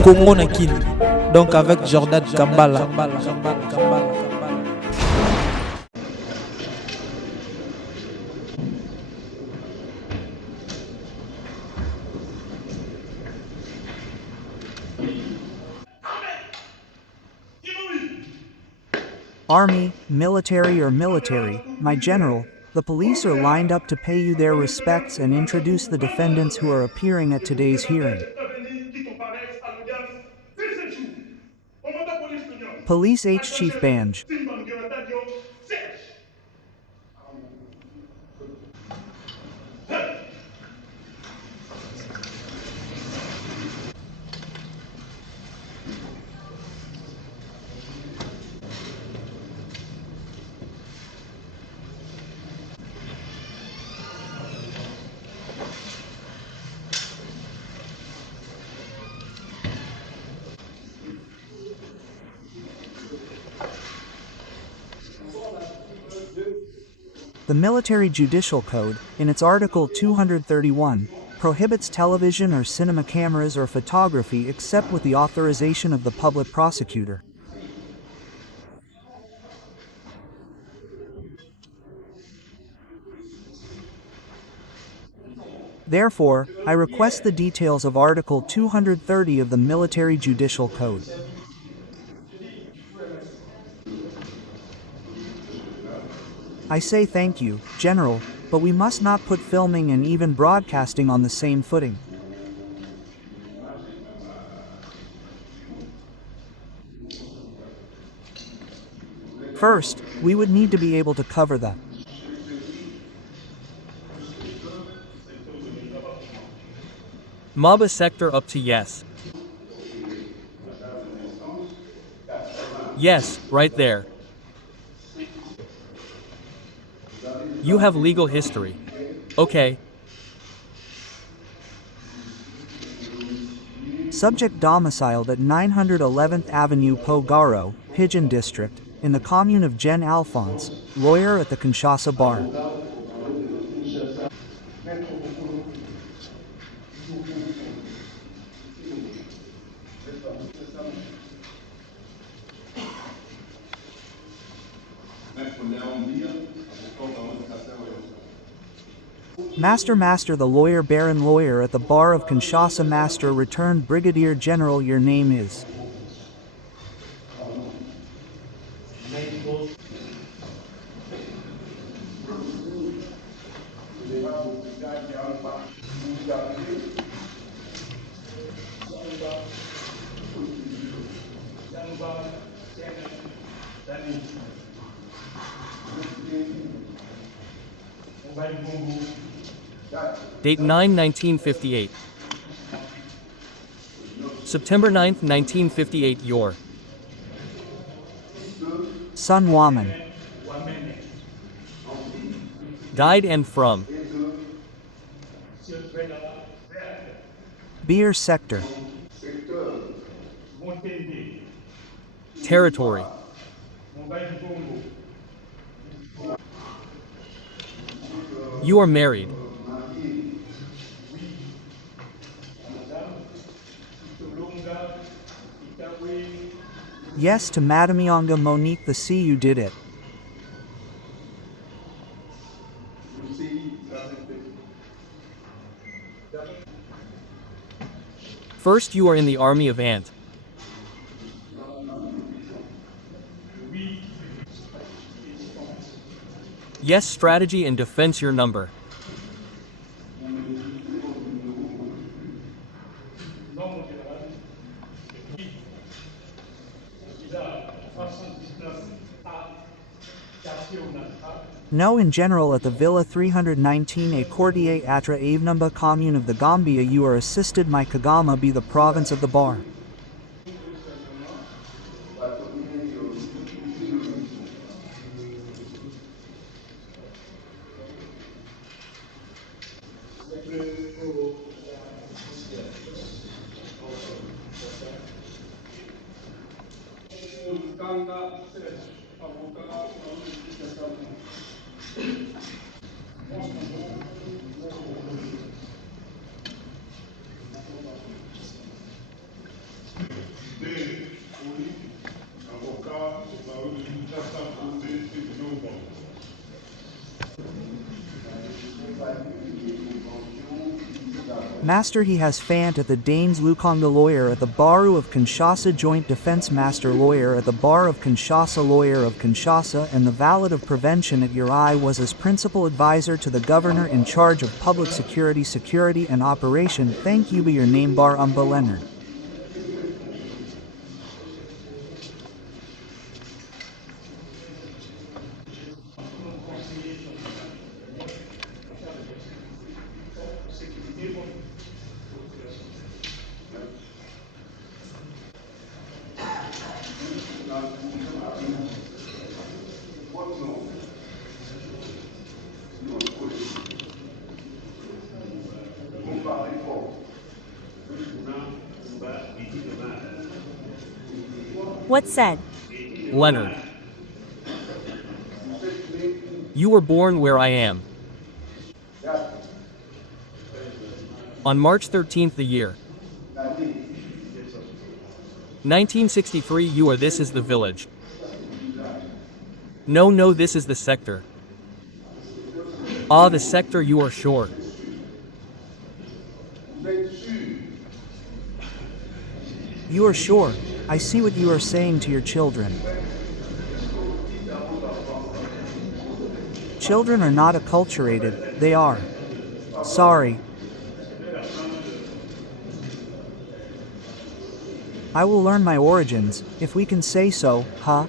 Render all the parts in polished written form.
Congo Nakini. Donc avec Jordan Kambala. Army, military or military, my general, the police are lined up to pay you their respects and introduce the defendants who are appearing at today's hearing. Police H. Chief Banj. The Military Judicial Code, in its Article 231, prohibits television or cinema cameras or photography except with the authorization of the public prosecutor. Therefore, I request the details of Article 230 of the Military Judicial Code. I say thank you, General, but we must not put filming and even broadcasting on the same footing. First, we would need to be able to cover the MOBA sector up to yes. Yes, right there. You have legal history. Okay. subject domiciled at 911th Avenue Pogaro, Pigeon District, in the commune of Gen Alphonse, lawyer at the Kinshasa Bar. Master the lawyer Baron lawyer at the bar of Kinshasa. Master returned Brigadier General. Your name is? Date 9/1958. September 9th, 1958. Your Son Waman. died and from Beer Sector. territory. You are married. Yes, to Madame Yonga Monique the sea. You did it. First, you are in the army of Ant. Yes, strategy and defense. Your number. No, in general at the Villa 319 a Courtier Atra Avenumba commune of the Gambia. You are assisted. My Kagama be the province of the bar. Master he has fant at the Danes Lukonga lawyer at the Baru of Kinshasa joint defense master lawyer at the bar of Kinshasa lawyer of Kinshasa and the valet of prevention at Uri was as principal advisor to the governor in charge of public security and operation. Thank you by your name bar Umba Leonard. What said? Leonard. You were born where I am. On March 13th the year 1963 you are this is the village. No this is the sector. Ah the sector you are sure. You are sure. I see what you are saying to your children. Children are not acculturated, they are. Sorry. I will learn my origins, if we can say so, huh?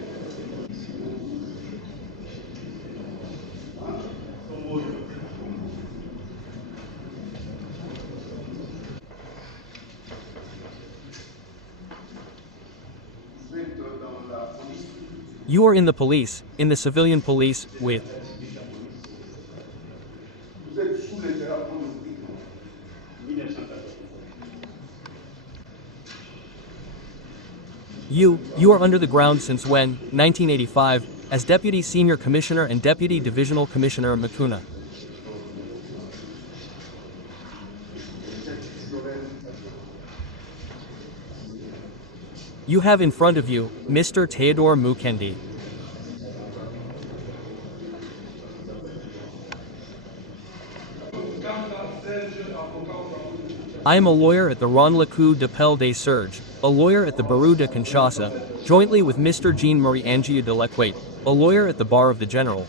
You are in the police, in the civilian police, with You are under the ground since when, 1985, as Deputy Senior Commissioner and Deputy Divisional Commissioner Makuna. You have in front of you, Mr. Theodore Mukendi. I am a lawyer at the Ron Le Coup d'Appel des Serges, a lawyer at the Barreau de Kinshasa, jointly with Mr. Jean-Marie Angier de Lequate, a lawyer at the Bar of the General.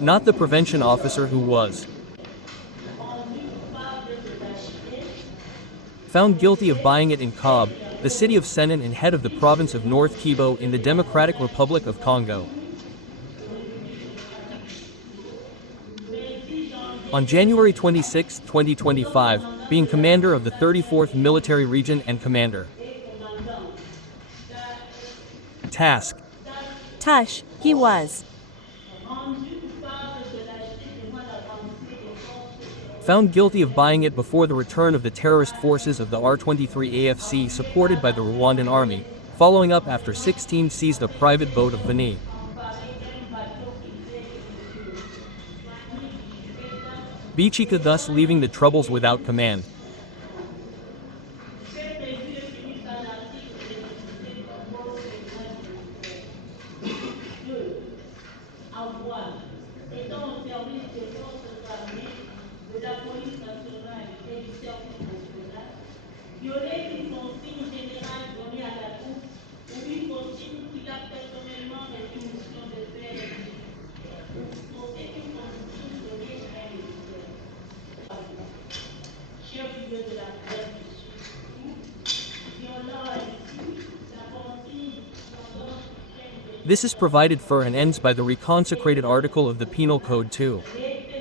Not the prevention officer who was found guilty of buying it in Cobb, the city of Senin and head of the province of North Kivu in the Democratic Republic of Congo. On January 26, 2025, being commander of the 34th Military Region and commander. Task. Tush, he was. Found guilty of buying it before the return of the terrorist forces of the R-23 AFC supported by the Rwandan army, following up after 16 seized a private boat of Veni. Bichika thus leaving the troubles without command. This is provided for and ends by the reconsecrated article of the Penal Code 2.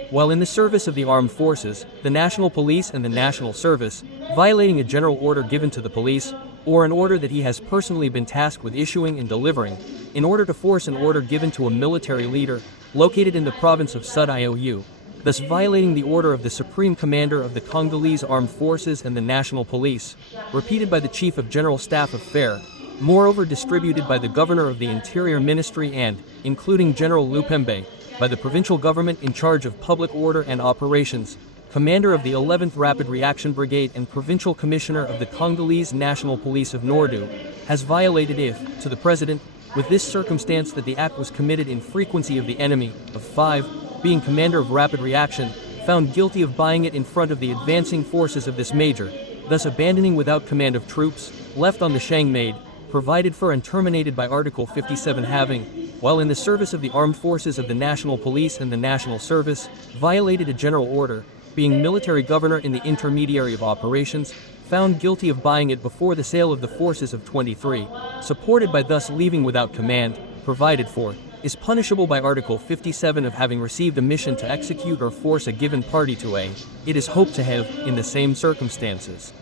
While in the service of the armed forces, the National Police and the National Service, violating a general order given to the police, or an order that he has personally been tasked with issuing and delivering, in order to force an order given to a military leader, located in the province of Sud Iou, thus violating the order of the Supreme Commander of the Congolese Armed Forces and the National Police, repeated by the Chief of General Staff of FAIR, moreover distributed by the Governor of the Interior Ministry and, including General Lupembe, by the provincial government in charge of public order and operations, Commander of the 11th Rapid Reaction Brigade and Provincial Commissioner of the Congolese National Police of Nordu, has violated if, to the President, with this circumstance that the act was committed in frequency of the enemy, of 5, being Commander of Rapid Reaction, found guilty of buying it in front of the advancing forces of this major, thus abandoning without command of troops, left on the Shang made, provided for and terminated by Article 57 having, while in the service of the armed forces of the National Police and the National Service, violated a general order, being military governor in the intermediary of operations, found guilty of buying it before the sale of the forces of 23, supported by thus leaving without command, provided for, is punishable by Article 57 of having received a mission to execute or force a given party to a, it is hoped to have, in the same circumstances.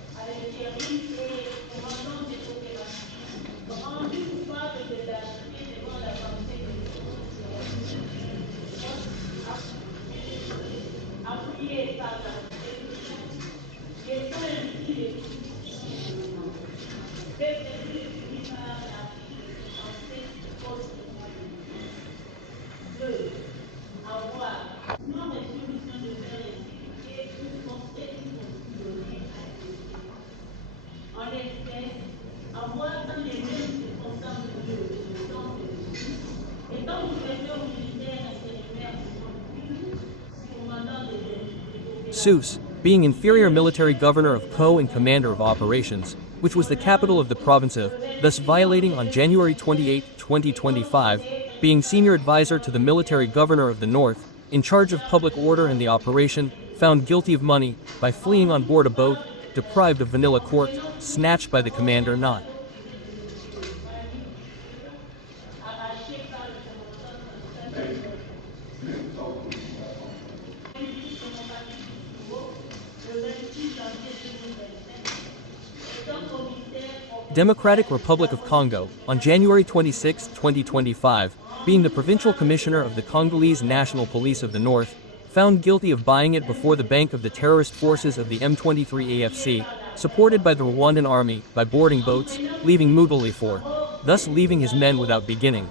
Sous, being inferior military governor of Co and commander of operations, which was the capital of the province of, thus violating on January 28, 2025, being senior advisor to the military governor of the north, in charge of public order and the operation, found guilty of money, by fleeing on board a boat, deprived of vanilla cork, snatched by the commander not. Democratic Republic of Congo, on January 26, 2025, being the provincial commissioner of the Congolese National Police of the North, found guilty of buying it before the bank of the terrorist forces of the M23 AFC, supported by the Rwandan army, by boarding boats, leaving moodily for, thus leaving his men without beginning.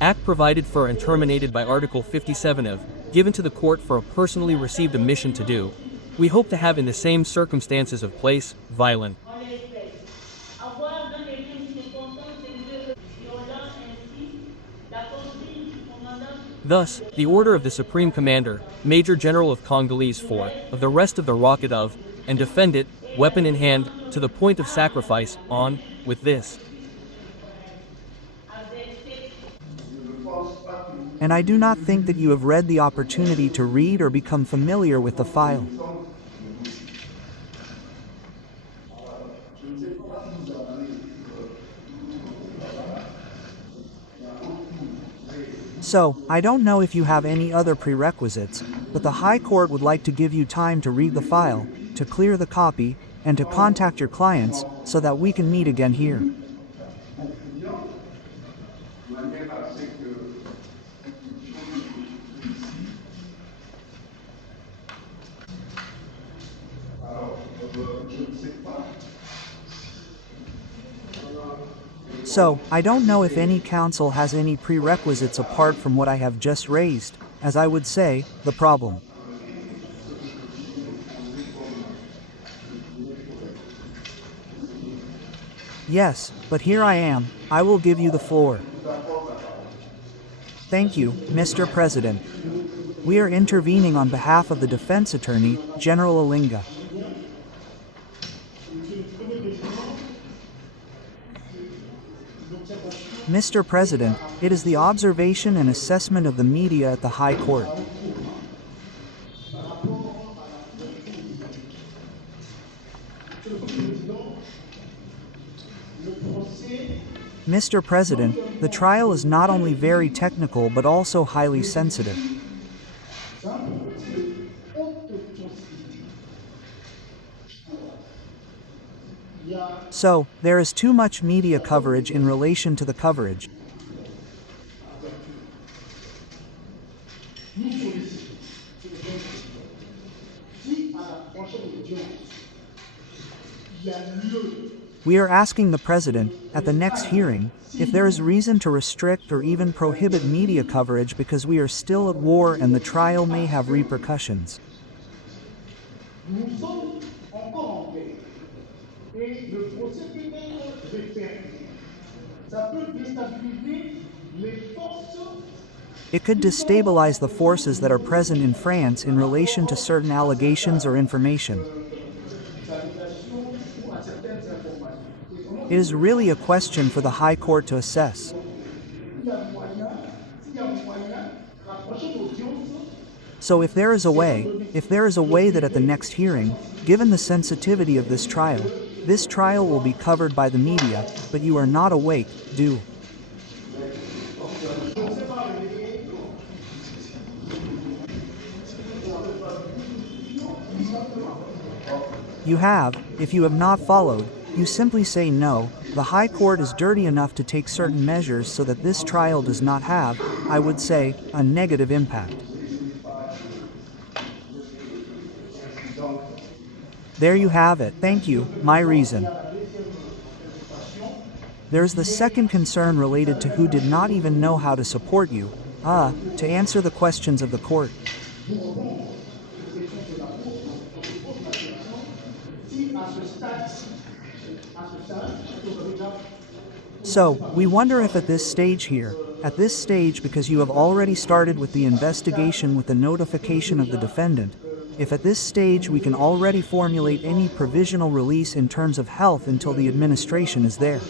Act provided for and terminated by Article 57 of, given to the court for a personally received a mission to do, we hope to have in the same circumstances of place, violent. Thus, the order of the Supreme Commander, Major General of Congolese for, of the rest of the rocket of, and defend it, weapon in hand, to the point of sacrifice, on, with this. And I do not think that you have read the opportunity to read or become familiar with the file. So, I don't know if you have any other prerequisites, but the High Court would like to give you time to read the file, to clear the copy, and to contact your clients, so that we can meet again here. So, I don't know if any council has any prerequisites apart from what I have just raised, as I would say, the problem. Yes, but here I am, I will give you the floor. Thank you, Mr. President. We are intervening on behalf of the defense attorney, General Olinga. Mr. President, it is the observation and assessment of the media at the High Court. Mr. President, the trial is not only very technical but also highly sensitive. So, there is too much media coverage in relation to the coverage. We are asking the President, at the next hearing, if there is reason to restrict or even prohibit media coverage because we are still at war and the trial may have repercussions. Nous sommes encore en guerre et le procès peut être répercuté. Ça peut déstabiliser les forces. It could destabilize the forces that are present in France in relation to certain allegations or information. It is really a question for the High Court to assess. So if there is a way that at the next hearing, given the sensitivity of this trial will be covered by the media, but you are not awake, do. You have, if you have not followed, you simply say no. The High Court is dirty enough to take certain measures so that this trial does not have, I would say, a negative impact. There you have it. Thank you, my reason. There's the second concern related to who did not even know how to support you, to answer the questions of the court. So, we wonder if at this stage because you have already started with the investigation with the notification of the defendant, if at this stage we can already formulate any provisional release in terms of health until the administration is there.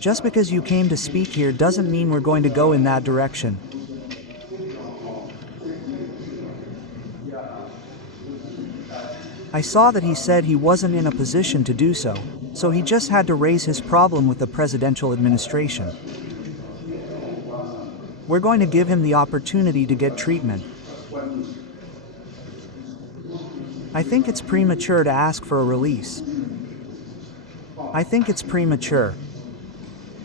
Just because you came to speak here doesn't mean we're going to go in that direction. I saw that he said he wasn't in a position to do so, so he just had to raise his problem with the presidential administration. We're going to give him the opportunity to get treatment. I think it's premature to ask for a release. I think it's premature.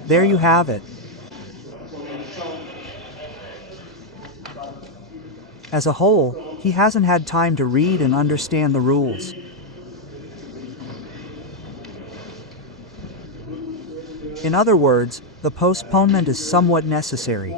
There you have it. As a whole, he hasn't had time to read and understand the rules. In other words, the postponement is somewhat necessary.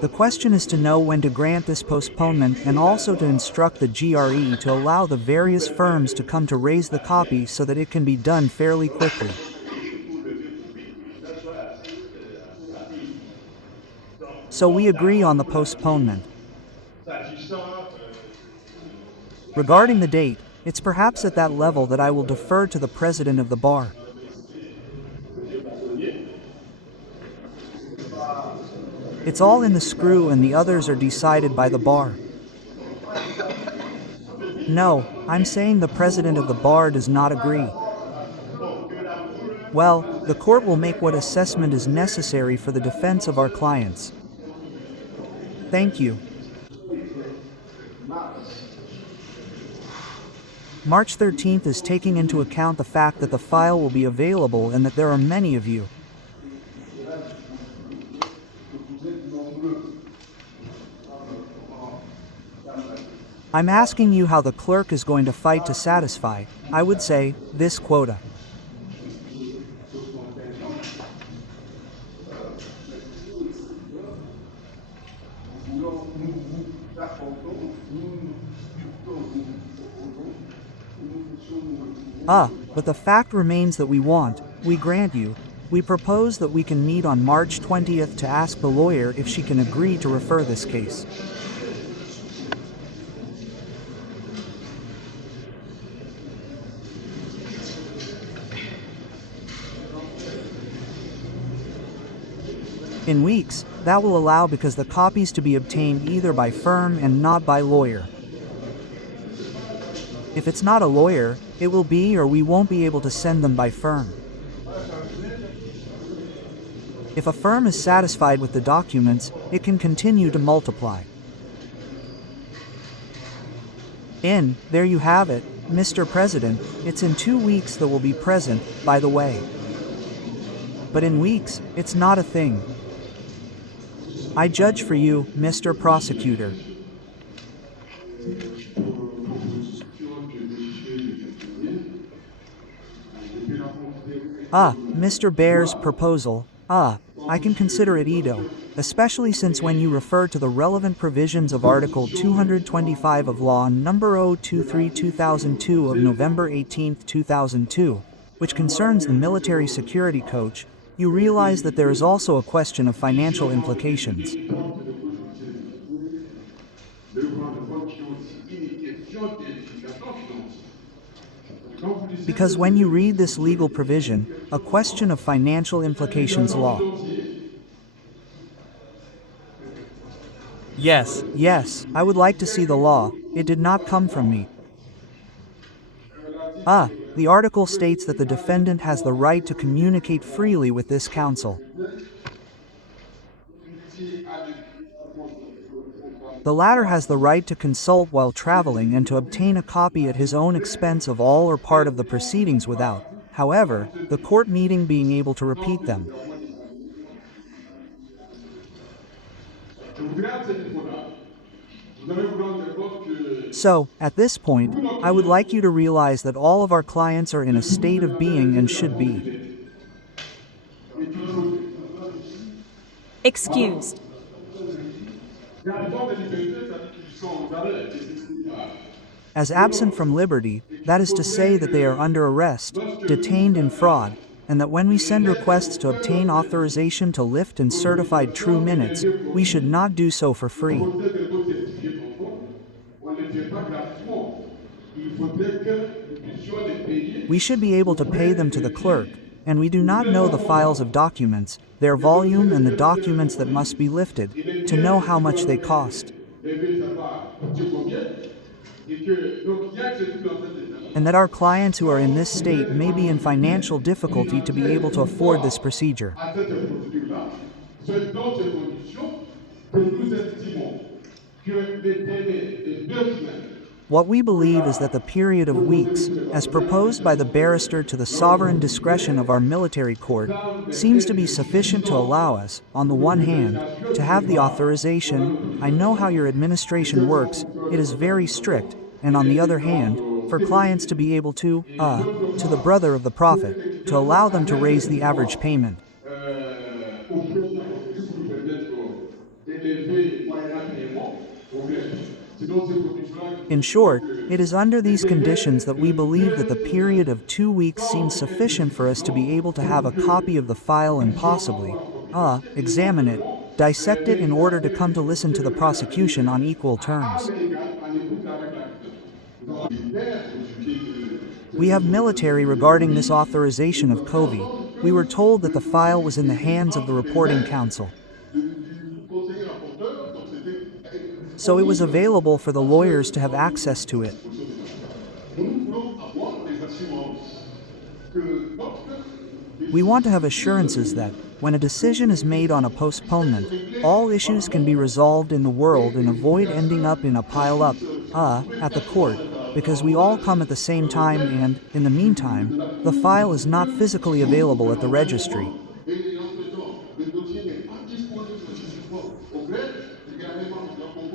The question is to know when to grant this postponement and also to instruct the GRE to allow the various firms to come to raise the copy so that it can be done fairly quickly. So we agree on the postponement. Regarding the date, it's perhaps at that level that I will defer to the president of the bar. It's all in the screw and the others are decided by the bar. No, I'm saying the president of the bar does not agree. Well, the court will make what assessment is necessary for the defense of our clients. Thank you. March 13th is taking into account the fact that the file will be available and that there are many of you. I'm asking you how the clerk is going to fight to satisfy, I would say, this quota. But the fact remains that we grant you, we propose that we can meet on March 20th to ask the lawyer if she can agree to refer this case. In weeks, that will allow because the copies to be obtained either by firm and not by lawyer. If it's not a lawyer, it will be or we won't be able to send them by firm. If a firm is satisfied with the documents, it can continue to multiply. There you have it, Mr. President, it's in 2 weeks that will be present, by the way. But in weeks, it's not a thing. I judge for you, Mr. Prosecutor. Mr. Bear's proposal, I can consider it Edo, especially since when you refer to the relevant provisions of Article 225 of Law Number 023/2002 of November 18, 2002, which concerns the military security code, you realize that there is also a question of financial implications. Because when you read this legal provision, a question of financial implications law. Yes, I would like to see the law. It did not come from me. The article states that the defendant has the right to communicate freely with this counsel. The latter has the right to consult while traveling and to obtain a copy at his own expense of all or part of the proceedings without, however, the court meeting being able to repeat them. So, at this point, I would like you to realize that all of our clients are in a state of being and should be excused. As absent from liberty, that is to say that they are under arrest, detained in fraud, and that when we send requests to obtain authorization to lift and certified true minutes, we should not do so for free. We should be able to pay them to the clerk, and we do not know the files of documents, their volume and the documents that must be lifted, to know how much they cost. And that our clients who are in this state may be in financial difficulty to be able to afford this procedure. What we believe is that the period of weeks, as proposed by the barrister to the sovereign discretion of our military court, seems to be sufficient to allow us, on the one hand, to have the authorization. I know how your administration works, it is very strict, and on the other hand, for clients to be able to the brother of the prophet, to allow them to raise the average payment. In short, it is under these conditions that we believe that the period of 2 weeks seems sufficient for us to be able to have a copy of the file and possibly, examine it, dissect it in order to come to listen to the prosecution on equal terms. We have military regarding this authorization of COVI. We were told that the file was in the hands of the reporting counsel. So it was available for the lawyers to have access to it. We want to have assurances that, when a decision is made on a postponement, all issues can be resolved in the world and avoid ending up in a pile-up, at the court, because we all come at the same time and, in the meantime, the file is not physically available at the registry.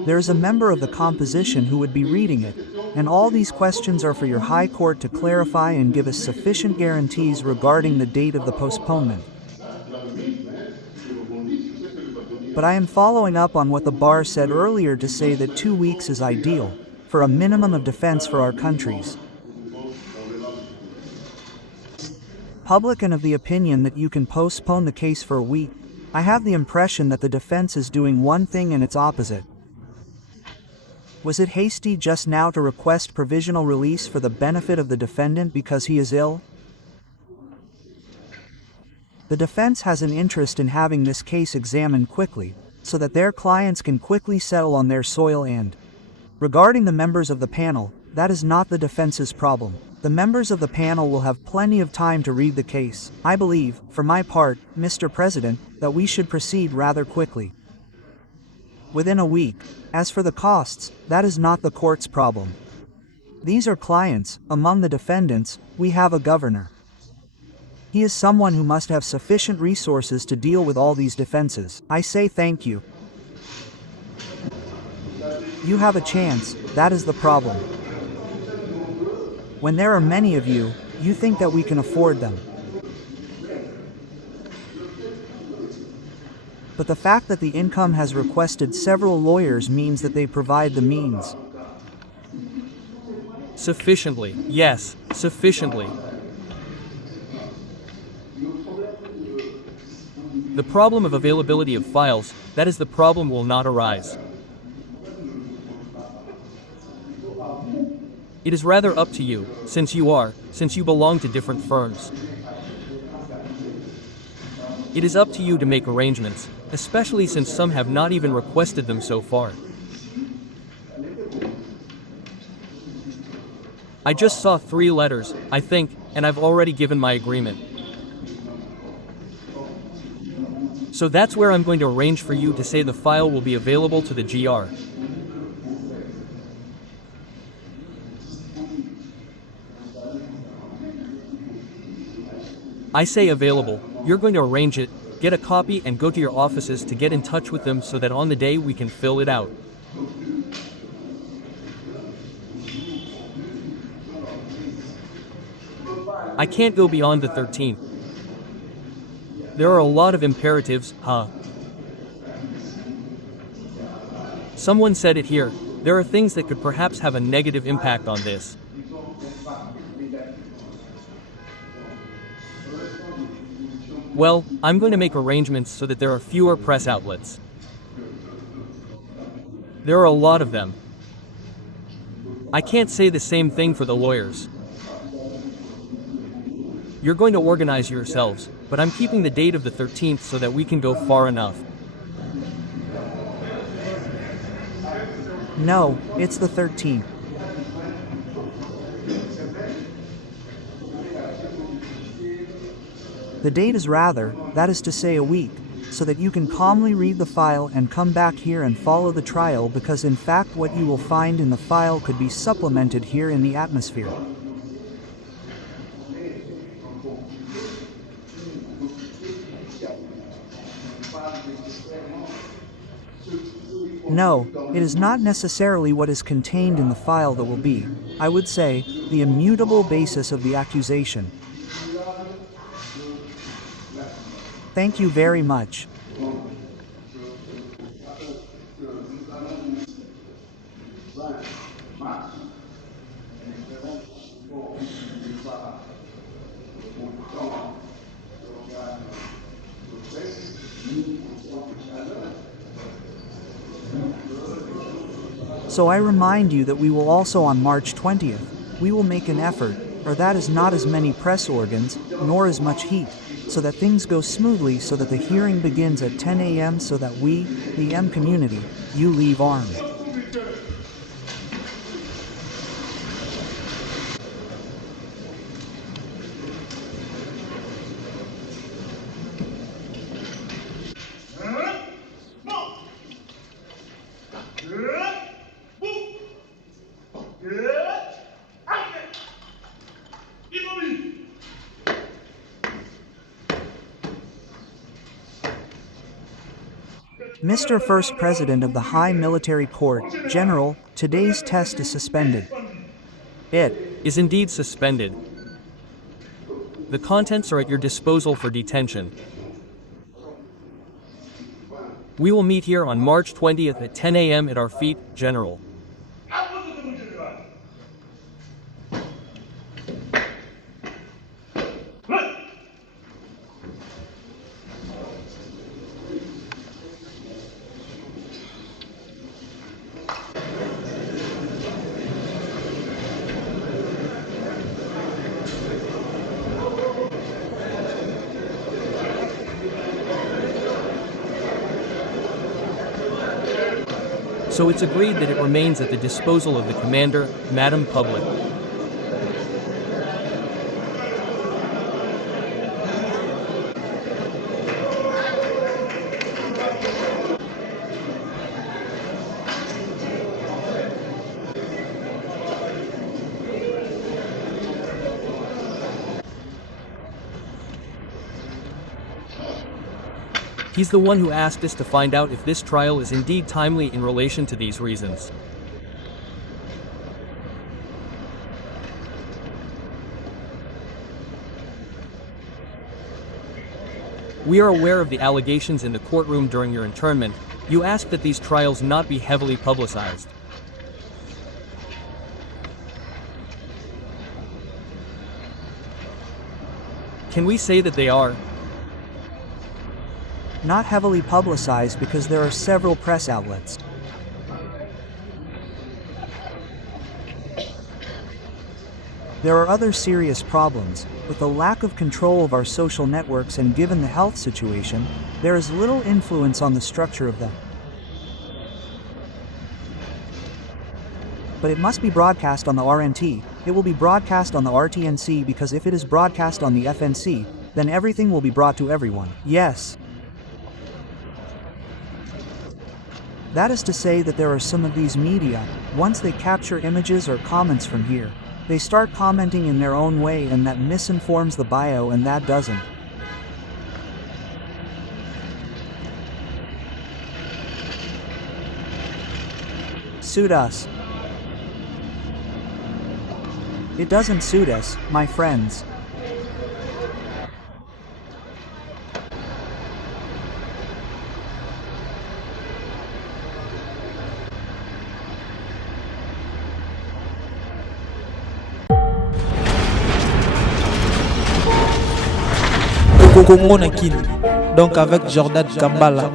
There is a member of the composition who would be reading it, and all these questions are for your High Court to clarify and give us sufficient guarantees regarding the date of the postponement. But I am following up on what the bar said earlier to say that 2 weeks is ideal, for a minimum of defense for our countries. Public and of the opinion that you can postpone the case for a week. I have the impression that the defense is doing one thing and its opposite. Was it hasty just now to request provisional release for the benefit of the defendant because he is ill? The defense has an interest in having this case examined quickly, so that their clients can quickly settle on their soil and, regarding the members of the panel, that is not the defense's problem. The members of the panel will have plenty of time to read the case. I believe, for my part, Mr. President, that we should proceed rather quickly. Within a week. As for the costs, that is not the court's problem. These are clients. Among the defendants, we have a governor. He is someone who must have sufficient resources to deal with all these defenses. I say thank you. You have a chance, that is the problem. When there are many of you, you think that we can afford them. But the fact that the income has requested several lawyers means that they provide the means. Sufficiently, yes, sufficiently. The problem of availability of files, that is the problem, will not arise. It is rather up to you, since you belong to different firms. It is up to you to make arrangements, especially since some have not even requested them so far. I just saw 3 letters, I think, and I've already given my agreement. So that's where I'm going to arrange for you to say the file will be available to the GR. I say available, you're going to arrange it, get a copy and go to your offices to get in touch with them so that on the day we can fill it out. I can't go beyond the 13th. There are a lot of imperatives, huh? Someone said it here, there are things that could perhaps have a negative impact on this. Well, I'm going to make arrangements so that there are fewer press outlets. There are a lot of them. I can't say the same thing for the lawyers. You're going to organize yourselves, but I'm keeping the date of the 13th so that we can go far enough. No, it's the 13th. The date is rather, that is to say a week, so that you can calmly read the file and come back here and follow the trial, because in fact what you will find in the file could be supplemented here in the atmosphere. No, it is not necessarily what is contained in the file that will be, I would say, the immutable basis of the accusation. Thank you very much. So I remind you that we will also on March 20th, we will make an effort, or that is not as many press organs, nor as much heat, so that things go smoothly, so that the hearing begins at 10 a.m. so that we, the M community, you leave armed. Mr. First President of the High Military Court, General, today's test is suspended. It is indeed suspended. The contents are at your disposal for detention. We will meet here on March 20th at 10 a.m. at our feet, General. So it's agreed that it remains at the disposal of the Commander, Madam Public. He's the one who asked us to find out if this trial is indeed timely in relation to these reasons. We are aware of the allegations in the courtroom during your internment. You asked that these trials not be heavily publicized. Can we say that they are? Not heavily publicized because there are several press outlets. There are other serious problems. With the lack of control of our social networks and given the health situation, there is little influence on the structure of them. But it must be broadcast on the RNT, it will be broadcast on the RTNC because if it is broadcast on the FNC, then everything will be brought to everyone. Yes. That is to say that there are some of these media, once they capture images or comments from here, they start commenting in their own way and that misinforms the bio and that doesn't. Suit us. It doesn't suit us, my friends. Congo na Kin. Donc avec Jordan Kambala.